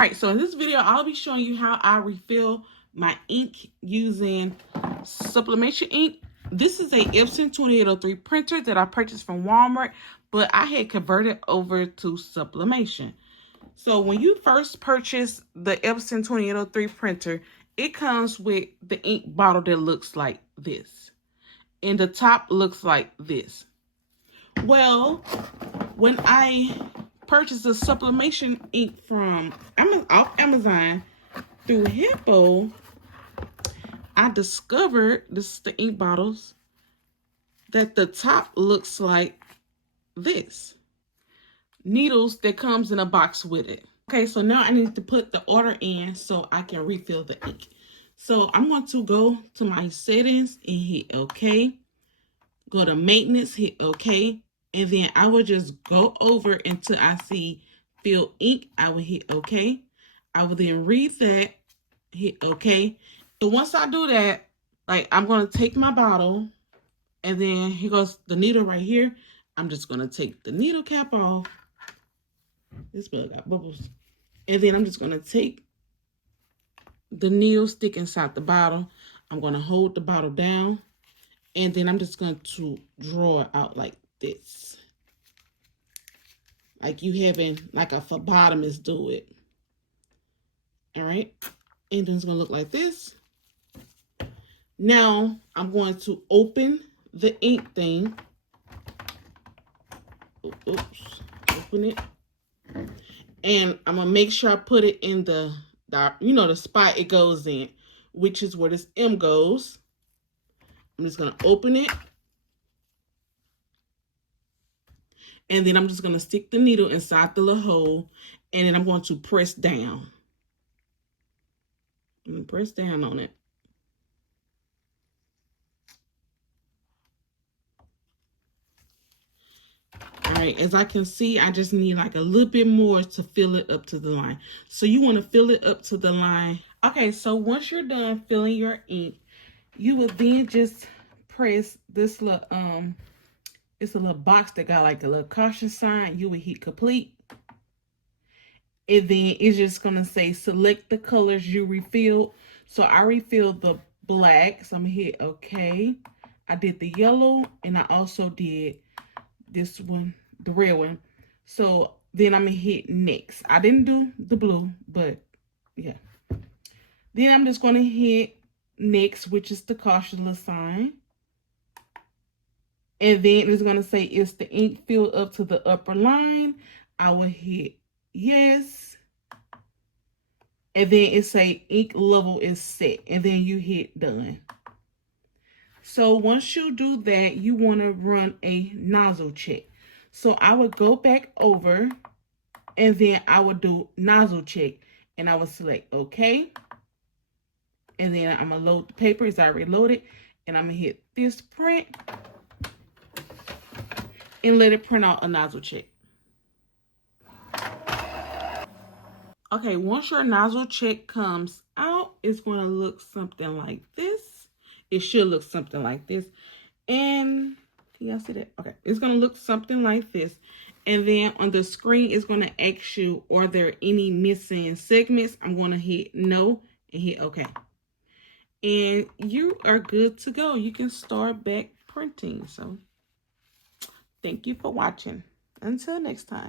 Alright, so in this video, I'll be showing you how I refill my ink using Sublimation Ink. This is a Epson 2803 printer that I purchased from Walmart, but I had converted over to sublimation. So when you first purchase the Epson 2803 printer, it comes with the ink bottle that looks like this. And the top looks like this. Well, when I purchased the sublimation ink from off Amazon through Hippo, I discovered, this is the ink bottles, that the top looks like this. Needles that comes in a box with it. Okay, so now I need to put the order in so I can refill the ink. So I'm going to go to my settings and hit OK. Go to maintenance, hit OK. And then I will just go over until I see fill ink. I will hit OK. I will then read that, hit OK. And once I do that, like, I'm going to take my bottle, and then here goes the needle right here. I'm just going to take the needle cap off. This bug got bubbles. And then I'm just going to take the needle, stick inside the bottle. I'm going to hold the bottle down, and then I'm just going to draw it out like this. Like you having like a phlebotomist do it. All right. And then it's going to look like this. Now I'm going to open the ink thing. Oops. Open it. And I'm going to make sure I put it in the spot it goes in, which is where this M goes. I'm just going to open it. And then I'm just going to stick the needle inside the little hole. And then I'm going to press down. I'm going to press down on it. All right, as I can see, I just need like a little bit more to fill it up to the line. So you want to fill it up to the line. Okay, so once you're done filling your ink, you will then just press this little, it's a little box that got like a little caution sign. You will hit complete. And then it's just going to say select the colors you refilled. So I refilled the black, so I'm going to hit OK. I did the yellow, and I also did this one, the red one. So then I'm gonna hit next. I didn't do the blue, but yeah. Then I'm just gonna hit next, which is the caution sign. And then it's gonna say, is the ink filled up to the upper line? I will hit yes. And then it say ink level is set. And then you hit done. So once you do that, you want to run a nozzle check. So I would go back over, and then I would do nozzle check, and I would select OK. And then I'm going to load the paper. It's already loaded. And I'm going to hit this print and let it print out a nozzle check. Okay, once your nozzle check comes out, it's going to look something like this. It should look something like this. And can y'all see that? Okay, it's going to look something like this. And then on the screen, it's going to ask you, are there any missing segments? I'm going to hit no and hit OK. And you are good to go. You can start back printing. So thank you for watching. Until next time.